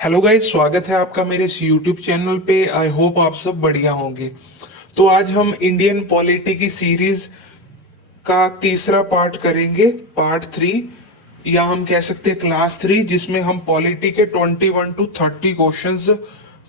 Hello guys, स्वागत है आपका मेरे इस यूट्यूब चैनल पे। आई होप आप सब बढ़िया होंगे। तो आज हम इंडियन पॉलिटी की सीरीज का तीसरा पार्ट करेंगे, पार्ट 3, या हम कह सकते हैं क्लास 3, जिसमें हम पॉलिटी के 21 to 30 क्वेश्चंस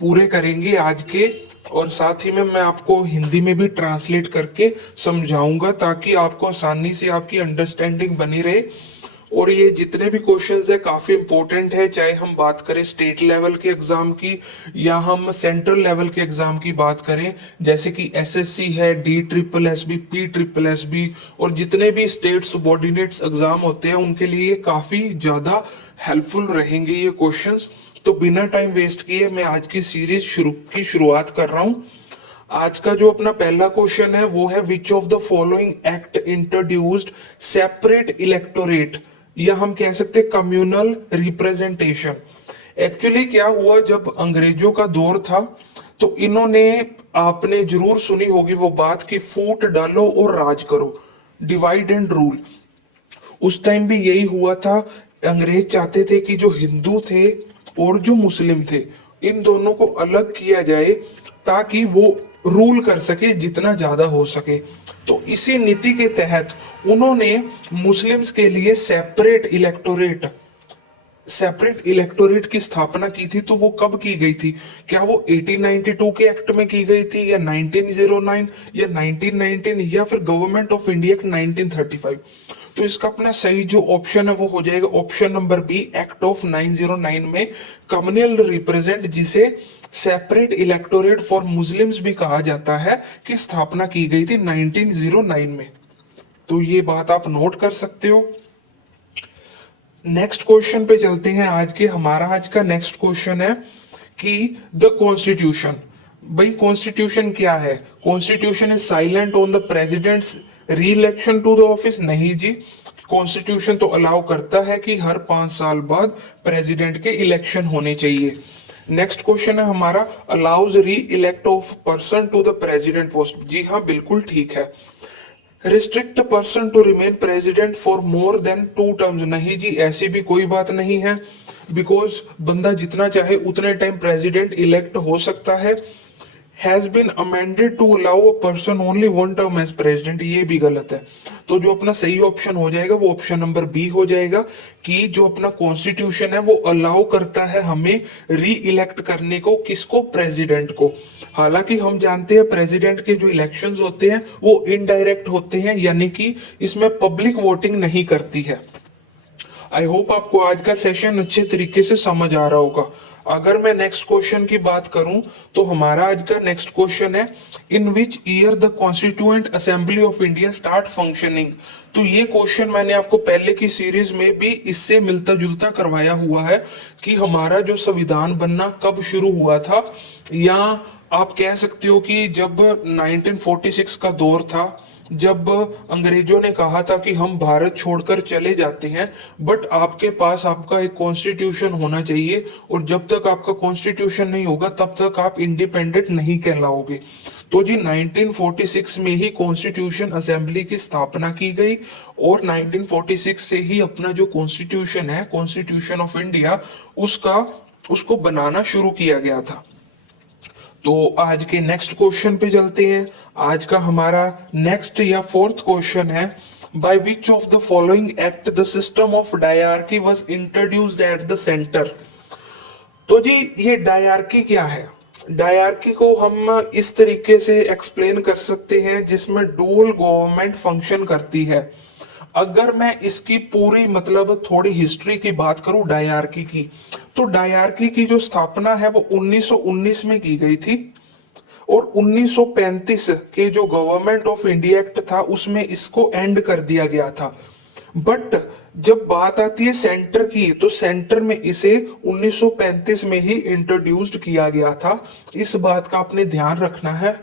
पूरे करेंगे आज के। और साथ ही में मैं आपको हिंदी में भी ट्रांसलेट करके समझाऊंगा ताकि आपको आसानी से आपकी अंडरस्टैंडिंग बनी रहे। और ये जितने भी क्वेश्चंस है काफी इंपॉर्टेंट है, चाहे हम बात करें स्टेट लेवल के एग्जाम की या हम सेंट्रल लेवल के एग्जाम की बात करें, जैसे कि एसएससी है, D triple S B, P triple S B, और जितने भी स्टेट सबॉर्डिनेट्स एग्जाम होते हैं उनके लिए काफी ज्यादा हेल्पफुल रहेंगे ये क्वेश्चंस। तो बिना टाइम वेस्ट किए मैं आज की सीरीज शुरुआत कर रहा हूं। आज का जो अपना पहला क्वेश्चन है वो है, विच of the following act introduced separate electorate, या हम कह सकते कम्युनल रिप्रेजेंटेशन। एक्चुअली क्या हुआ, जब अंग्रेजों का दौर था तो इन्होंने, आपने जरूर सुनी होगी वो बात कि फूट डालो और राज करो, डिवाइड एंड रूल। उस टाइम भी यही हुआ था। अंग्रेज चाहते थे कि जो हिंदू थे और जो मुस्लिम थे, इन दोनों को अलग किया जाए ताकि वो रूल कर सके जितना ज्यादा हो सके। तो इसी नीति के तहत उन्होंने मुस्लिम्स के लिए सेपरेट इलेक्टोरेट की स्थापना की थी। तो वो कब की गई थी? क्या वो 1892 के एक्ट में की गई थी, या 1909, या 1919, या फिर गवर्नमेंट ऑफ इंडिया एक्ट 1935? तो इसका अपना सही जो ऑप्शन है वो हो जाएगा option number B, act of 909 में कम्युनल रिप्रेजेंट, जिसे सेपरेट इलेक्टोरेट फॉर मुस्लिम्स भी कहा जाता है, की स्थापना की गई थी 1909 में। तो ये बात आप नोट कर सकते हो। नेक्स्ट क्वेश्चन पे चलते हैं। हमारा आज का नेक्स्ट क्वेश्चन है कि द कॉन्स्टिट्यूशन, भाई कॉन्स्टिट्यूशन क्या है? Constitution is silent on the president's reelection to the office? नहीं जी, कॉन्स्टिट्यूशन तो अलाउ करता है कि हर 5 साल बाद प्रेसिडेंट के इलेक्शन होने चाहिए। नेक्स्ट क्वेश्चन है हमारा, allows re elect of person to the president post? जी हाँ, बिल्कुल ठीक है। Restrict person to remain president for more than 2 terms? नहीं जी, ऐसी भी कोई बात नहीं है, बिकॉज बंदा जितना चाहे उतने टाइम प्रेसिडेंट इलेक्ट हो सकता है। Has been amended to allow a person only 1 term as president? ये भी गलत है। तो जो अपना सही ऑप्शन हो जाएगा वो ऑप्शन नंबर बी हो जाएगा, कि जो अपना कॉन्स्टिट्यूशन है वो अलाउ करता है हमें री इलेक्ट करने को। किसको? प्रेसिडेंट को। हालांकि हम जानते हैं प्रेसिडेंट के जो इलेक्शंस होते हैं वो इनडायरेक्ट होते हैं, यानी कि इसमें पब्लिक वोटिंग नहीं करती है। आई होप आपको आज का सेशन अच्छे तरीके से समझ आ रहा होगा। अगर मैं नेक्स्ट क्वेश्चन की बात करूं तो हमारा आज का नेक्स्ट क्वेश्चन है, in which year the constituent assembly of India start functioning? तो ये क्वेश्चन मैंने आपको पहले की सीरीज में भी इससे मिलता जुलता करवाया हुआ है कि हमारा जो संविधान बनना कब शुरू हुआ था, या आप कह सकते हो कि जब 1946 का दौर था, जब अंग्रेजों ने कहा था कि हम भारत छोड़कर चले जाते हैं, बट आपके पास आपका एक कॉन्स्टिट्यूशन होना चाहिए, और जब तक आपका कॉन्स्टिट्यूशन नहीं होगा तब तक आप इंडिपेंडेंट नहीं कहलाओगे। तो जी 1946 में ही कॉन्स्टिट्यूशन असेंबली की स्थापना की गई, और 1946 से ही अपना जो कॉन्स्टिट्यूशन है, कॉन्स्टिट्यूशन ऑफ इंडिया, उसका उसको बनाना शुरू किया गया था। तो आज के नेक्स्ट क्वेश्चन पे चलते हैं। आज का हमारा नेक्स्ट या फोर्थ क्वेश्चन है, by which of the following act the system of dyarchy was introduced at the centre? तो जी ये डायरकी क्या है? डायरकी को हम इस तरीके से एक्सप्लेन कर सकते हैं जिसमें डुअल गवर्नमेंट फंक्शन करती है। अगर मैं इसकी पूरी मतलब थोड़ी हिस्ट्री की बात करूं डायरकी की, तो डायरकी की जो स्थापना है वो 1919 में की गई थी, और 1935 के जो गवर्नमेंट ऑफ इंडिया एक्ट था उसमें इसको एंड कर दिया गया था। बट जब बात आती है सेंटर की, तो सेंटर में इसे 1935 में ही इंट्रोड्यूस्ड किया गया था। इस बात का आपने ध्यान रखना है।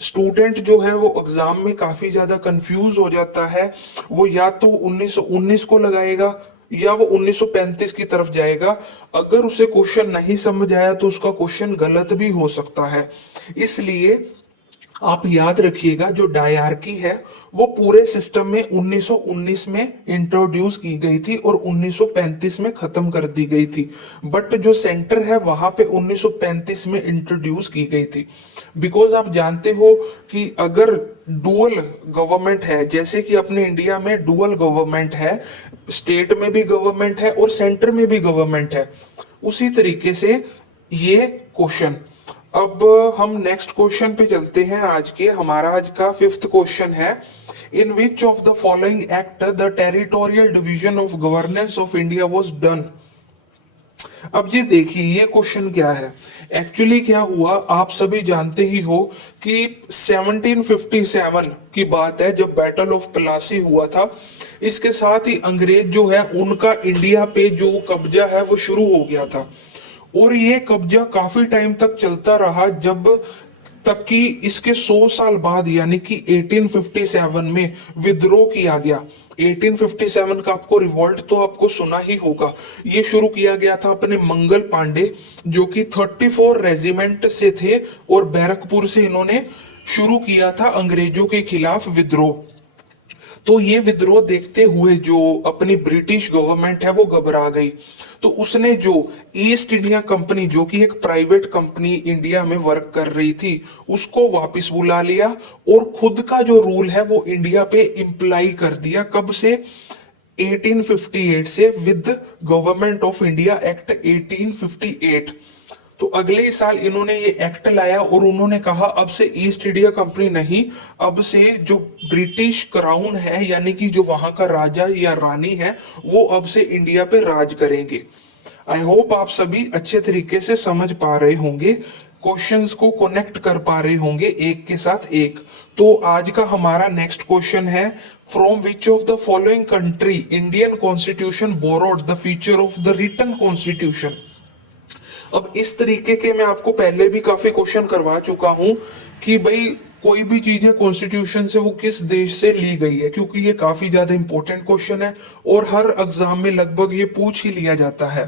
स्टूडेंट जो है वो एग्जाम में काफी ज्यादा कंफ्यूज हो जाता है, वो या तो 1919 को लगाएगा या वो 1935 की तरफ जाएगा। अगर उसे क्वेश्चन नहीं समझ आया तो उसका क्वेश्चन गलत भी हो सकता है। इसलिए आप याद रखिएगा जो डायरकी है वो पूरे सिस्टम में 1919 में इंट्रोड्यूस की गई थी और 1935 में खत्म कर दी गई थी, बट जो सेंटर है वहां पे 1935 में इंट्रोड्यूस की गई थी। बिकॉज आप जानते हो कि अगर डुअल गवर्नमेंट है, जैसे कि अपने इंडिया में डुअल गवर्नमेंट है, स्टेट में भी गवर्नमेंट है और सेंटर में भी गवर्नमेंट है, उसी तरीके से ये क्वेश्चन। अब हम नेक्स्ट क्वेश्चन पे चलते हैं। हमारा आज का फिफ्थ क्वेश्चन है, in which of the following act the territorial division of governance of India was done. अब जी देखिए ये क्वेश्चन क्या है। एक्चुअली क्या हुआ, आप सभी जानते ही हो कि 1757 की बात है जब बैटल ऑफ प्लासी हुआ था। इसके साथ ही अंग्रेज जो है उनका इंडिया पे जो कब्जा है वो शुरू हो गया था, और ये कब्जा काफी टाइम तक चलता रहा, जब तक कि इसके 100 साल बाद यानी कि 1857 में विद्रोह किया गया। 1857 का आपको रिवॉल्ट तो आपको सुना ही होगा। ये शुरू किया गया था अपने मंगल पांडे, जो कि 34 रेजिमेंट से थे और बैरकपुर से इन्होंने शुरू किया था अंग्रेजों के खिलाफ विद्रोह। तो ये विद्रोह देखते हुए जो अपनी ब्रिटिश गवर्नमेंट है वो घबरा गई। तो उसने जो ईस्ट इंडिया कंपनी, जो कि एक प्राइवेट कंपनी इंडिया में वर्क कर रही थी, उसको वापस बुला लिया और खुद का जो रूल है वो इंडिया पे इम्प्लाई कर दिया। कब से? 1858 से, with government of India act 1858। तो अगले ही साल इन्होंने ये एक्ट लाया और उन्होंने कहा अब से ईस्ट इंडिया कंपनी नहीं, अब से जो ब्रिटिश क्राउन है यानी कि जो वहां का राजा या रानी है वो अब से इंडिया पे राज करेंगे। आई होप आप सभी अच्छे तरीके से समझ पा रहे होंगे, क्वेश्चंस को कनेक्ट कर पा रहे होंगे एक के साथ एक। तो आज का हमारा नेक्स्ट क्वेश्चन है, from which of the following country Indian constitution borrowed the feature of the written constitution. अब इस तरीके के मैं आपको पहले भी काफी क्वेश्चन करवा चुका हूं कि भाई कोई भी चीज है कॉन्स्टिट्यूशन से वो किस देश से ली गई है, क्योंकि ये काफी ज्यादा इंपॉर्टेंट क्वेश्चन है और हर एग्जाम में लगभग ये पूछ ही लिया जाता है।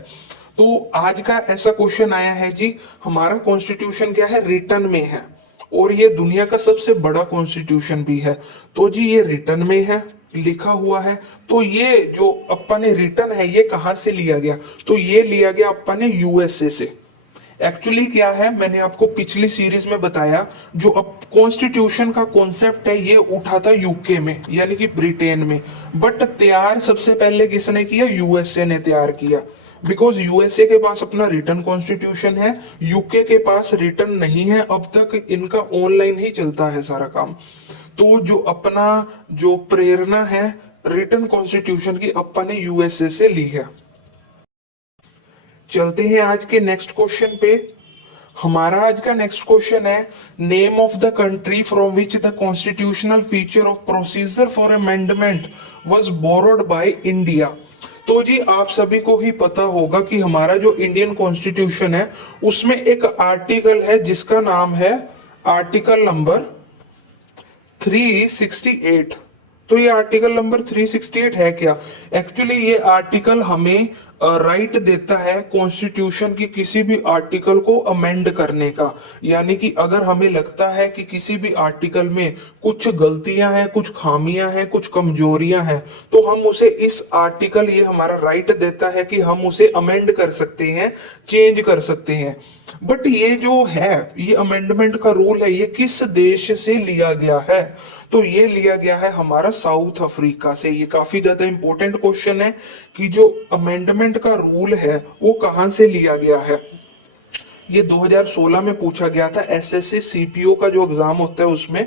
तो आज का ऐसा क्वेश्चन आया है जी, हमारा कॉन्स्टिट्यूशन क्या है? रिटन में है, और ये दुनिया का सबसे बड़ा कॉन्स्टिट्यूशन भी है। तो जी ये रिटन में है, लिखा हुआ है। तो ये जो अपन ने रिटन है ये कहां से लिया गया? तो ये लिया गया अपन ने यूएसए से। एक्चुअली क्या है, मैंने आपको पिछली सीरीज में बताया, जो अब कॉन्स्टिट्यूशन का कॉन्सेप्ट है ये उठा था यूके में यानी कि ब्रिटेन में, बट तैयार सबसे पहले किसने किया? यूएसए ने तैयार किया। बिकॉज यूएसए के पास अपना रिटन कॉन्स्टिट्यूशन है, यूके के पास रिटन नहीं है, अब तक इनका ऑनलाइन ही चलता है सारा काम। तो जो अपना जो प्रेरणा है रिटन कॉन्स्टिट्यूशन की अपन ने यूएसए से ली है। चलते हैं आज के नेक्स्ट क्वेश्चन पे। हमारा आज का नेक्स्ट क्वेश्चन है, name of the country from which the constitutional feature of procedure for amendment was borrowed by India. तो जी आप सभी को ही पता होगा कि हमारा जो इंडियन कॉन्स्टिट्यूशन है उसमें एक आर्टिकल है जिसका नाम है आर्टिकल नंबर 368। तो ये आर्टिकल नंबर 368 है क्या? एक्चुअली ये आर्टिकल हमें राइट देता है कॉन्स्टिट्यूशन की किसी भी आर्टिकल को अमेंड करने का। यानी कि अगर हमें लगता है कि किसी भी आर्टिकल में कुछ गलतियां हैं, कुछ खामियां हैं, कुछ कमजोरियां हैं, तो हम उसे इस आर्टिकल, ये हमारा राइट देता है कि हम उसे अमेंड कर सकते हैं, चेंज कर सकते हैं। बट ये जो है, ये अमेंडमेंट का रूल है, ये किस देश से लिया गया है? तो ये लिया गया है हमारा साउथ अफ्रीका से। ये काफी ज्यादा इंपॉर्टेंट क्वेश्चन है कि जो अमेंडमेंट का रूल है वो कहां से लिया गया है। ये 2016 में पूछा गया था एसएससी सीपीओ का जो एग्जाम होता है उसमें।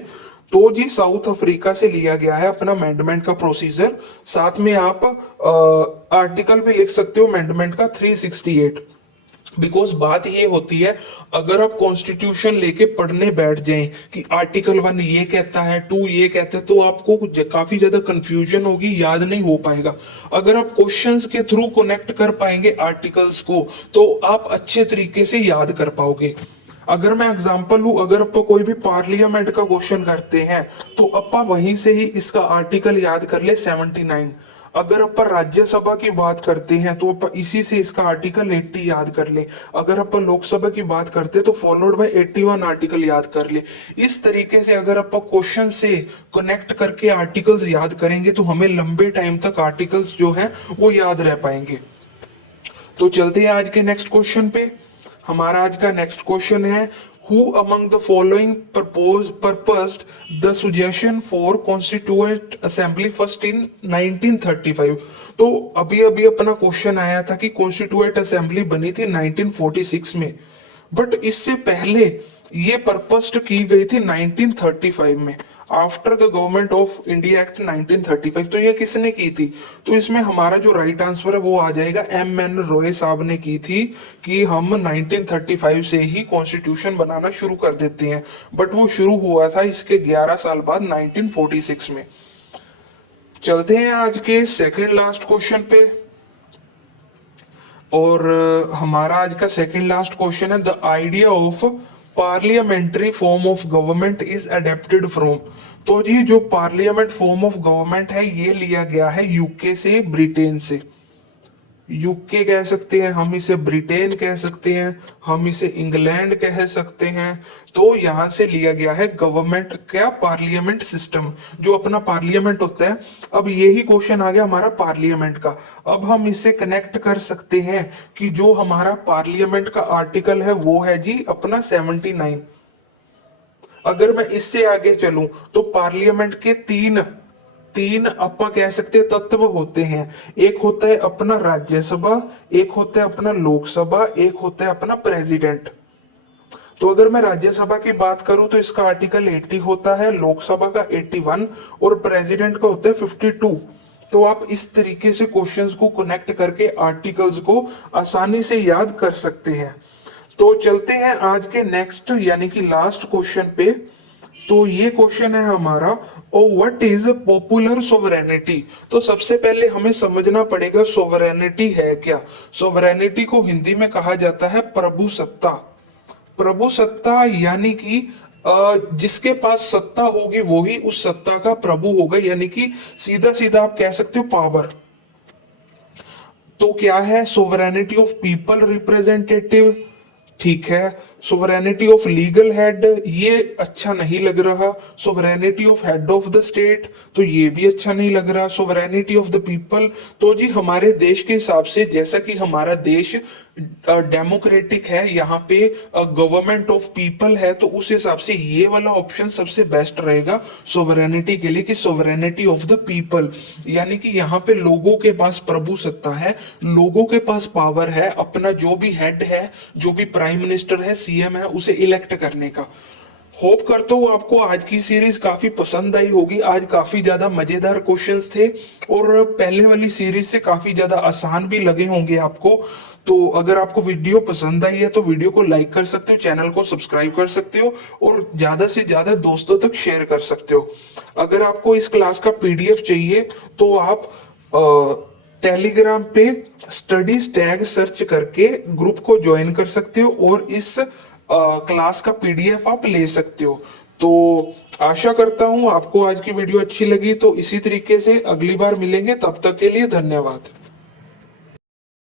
तो जी साउथ अफ्रीका से लिया गया है अपना अमेंडमेंट का प्रोसीजर। साथ में आप आर्टिकल भी लिख सकते हो अमेंडमेंट का 368। बिकॉज बात ये होती है, अगर आप कॉन्स्टिट्यूशन लेके पढ़ने बैठ जाएं कि आर्टिकल 1 ये कहता है, 2 ये कहता है, तो आपको काफी ज्यादा कंफ्यूजन होगी, याद नहीं हो पाएगा। अगर आप क्वेश्चंस के थ्रू कनेक्ट कर पाएंगे आर्टिकल्स को तो आप अच्छे तरीके से याद कर पाओगे। अगर मैं एग्जांपल लूं, अगर आप कोई भी पार्लियामेंट का क्वेश्चन करते हैं तो अपा वहीं से ही इसका आर्टिकल याद कर ले 79। अगर अपन राज्यसभा की बात करते हैं तो अपन इसी से इसका आर्टिकल 80 याद कर ले। अगर अपन लोकसभा की बात करते हैं तो फॉलोड बाय 81 आर्टिकल याद कर ले। इस तरीके से अगर अपन क्वेश्चन से कनेक्ट करके आर्टिकल्स याद करेंगे तो हमें लंबे टाइम तक आर्टिकल्स जो है वो याद रह पाएंगे। तो चलते हैं आज के नेक्स्ट क्वेश्चन पे। हमारा आज का नेक्स्ट क्वेश्चन है, who among the following पर्पस्ड the suggestion for constituent assembly first in 1935। तो अभी अभी अपना क्वेश्चन आया था कि कॉन्स्टिट्यूएंट असेंबली बनी थी 1946 में, बट इससे पहले ये पर्पस्ड की गई थी 1935 में, after the government of India act 1935। तो ये किसने की थी? तो इसमें हमारा जो राइट आंसर है वो आ जाएगा M.N. रॉय साहब ने की थी कि हम 1935 से ही कॉन्स्टिट्यूशन बनाना शुरू कर देते हैं, बट वो शुरू हुआ था इसके 11 साल बाद 1946 में। चलते हैं आज के सेकंड लास्ट क्वेश्चन पे। और हमारा आज का सेकंड लास्ट क्वेश्चन है, the idea of parliamentary form of government is adapted from. तो जी जो पार्लियामेंट फॉर्म ऑफ गवर्नमेंट है ये लिया गया है यूके से, ब्रिटेन से। यूके कह सकते हैं हम इसे, ब्रिटेन कह सकते हैं हम इसे, इंग्लैंड कह सकते हैं। तो यहां से लिया गया है गवर्नमेंट क्या, पार्लियामेंट सिस्टम, जो अपना पार्लियामेंट होता है। अब यही क्वेश्चन आ गया हमारा पार्लियामेंट का। अब हम इसे कनेक्ट कर सकते हैं कि जो हमारा पार्लियामेंट का आर्टिकल है वो है जी अपना 79। अगर मैं इससे आगे चलूं तो पार्लियामेंट के तीन अपा कह सकते हैं तत्व होते हैं। एक होता है अपना राज्यसभा, एक होता है अपना लोकसभा, एक होता है अपना प्रेसिडेंट। तो अगर मैं राज्यसभा की बात करूं तो इसका आर्टिकल 80 होता है, लोकसभा का 81 और प्रेसिडेंट का होता है 52। तो आप इस तरीके से क्वेश्चंस को कनेक्ट करके आर्टिकल्स को आसानी से याद कर सकते हैं। तो चलते हैं आज के नेक्स्ट यानी कि लास्ट क्वेश्चन पे। तो ये क्वेश्चन है हमारा, oh what is popular sovereignty. तो सबसे पहले हमें समझना पड़ेगा सोवरेनिटी है क्या। सोवरेनिटी को हिंदी में कहा जाता है प्रभुसत्ता। प्रभुसत्ता यानी कि जिसके पास सत्ता होगी वो ही उस सत्ता का प्रभु होगा, यानी कि सीधा सीधा आप कह सकते हो पावर। तो क्या है, सोवरेनिटी ऑफ पीपल रिप्रेजेंटेटिव, ठीक है। सोवरेनिटी ऑफ लीगल हेड, ये अच्छा नहीं लग रहा। Sovereignty of head of the state, तो ये भी अच्छा नहीं लग रहा। सोवरेनिटी ऑफ द पीपल, तो जी हमारे देश के हिसाब से, जैसा कि हमारा देश डेमोक्रेटिक है, यहाँ पे गवर्नमेंट ऑफ पीपल है, तो उस हिसाब से ये वाला ऑप्शन सबसे बेस्ट रहेगा सोवरेनिटी के लिए, कि सोवरेनिटी ऑफ द पीपल, यानी कि यहाँ पे लोगों के पास प्रभु सत्ता है, लोगों के पास पावर है अपना जो भी हेड है, जो भी प्राइम मिनिस्टर है, सीएम है, उसे इलेक्ट करने का। होप करता हूँ आपको आज की सीरीज काफी पसंद आई होगी। आज काफी ज्यादा मजेदार क्वेश्चंस थे और पहले वाली सीरीज से काफी ज्यादा आसान भी लगे होंगे आपको। तो अगर आपको वीडियो पसंद आई है तो वीडियो को लाइक कर सकते हो, चैनल को सब्सक्राइब कर सकते हो और ज्यादा से ज्यादा दोस्तों तक शेयर कर सकते हो। अगर आपको इस क्लास का पीडीएफ चाहिए तो आप टेलीग्राम पे स्टडीज टैग सर्च करके ग्रुप को ज्वाइन कर सकते हो और इस क्लास का पीडीएफ आप ले सकते हो। तो आशा करता हूं आपको आज की वीडियो अच्छी लगी। तो इसी तरीके से अगली बार मिलेंगे, तब तक के लिए धन्यवाद।